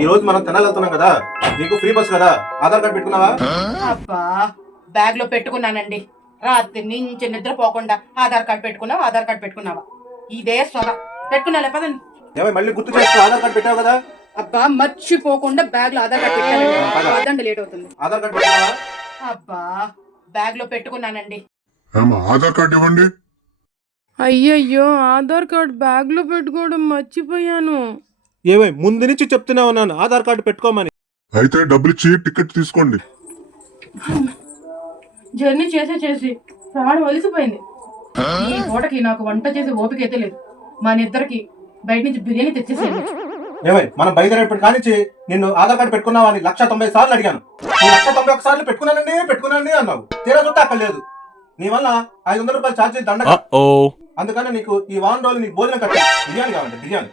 ఈ రోజు మనం తెనాలి వెళ్తున్నాం కదా, నీకు ఫ్రీ బస్ కదా, ఆధార్ కార్డు పెట్టుకున్నావా? అబ్బా, బ్యాగ్ లో పెట్టుకున్నానండి. రాత్రి నుంచి నిద్రపోకుండా ఆధార్ కార్డు పెట్టుకున్నావా ఇదే సొద. పెట్టుకున్నా పదండి. ఏమై మళ్ళీ గుర్తు చేస్తూ ఆధార్ కార్డు పెట్టావు కదా? అబ్బా, మర్చిపోకుండా బ్యాగ్ లో ఆధార్ కార్డు పెట్టానండి. పదండి, లేట్ అవుతుంది. ఆధార్ కార్డు పెట్టుకున్నావా? అబ్బా, బ్యాగ్ లో పెట్టుకున్నానండి. ఆధార్ కార్డు ఇవ్వండి. అయ్యయ్యో, ఆధార్ కార్డ్ బ్యాగ్ లో పెట్టుకోవడం మర్చిపోయాను. ఏమై ముందు నుంచి చెప్తూనే ఉన్నాను ఆధార్ కార్డు పెట్టుకోమని. అయితే డబ్బులు ఇచ్చి టికెట్ తీసుకోండి. జర్నీ చేసి ప్రాణం వలిసిపోయింది. ఈ పూటకి నాకు వంట చేసే ఓపిక అయితే లేదు. మా నిద్దరికి బయట నుంచి బిర్యానీ తెచ్చేసేయండి. ఏమై మనం బయలుదేరేపటి కానించి నిన్ను ఆధార్ కార్డు పెట్టుకున్నావా అని 190 సార్లు అడిగాను. 191 సార్లు పెట్టుకున్నానండి అన్నావు. తీరా చుట్టూ అక్కడ లేదు. నీ వల్ల 500 రూపాయలు ఛార్జీ దండ. అందుకని నీకు ఈ వారం రోజులు నీకు భోజనం కట్టాను. బిర్యానీ కావాలంటే బిర్యానీ.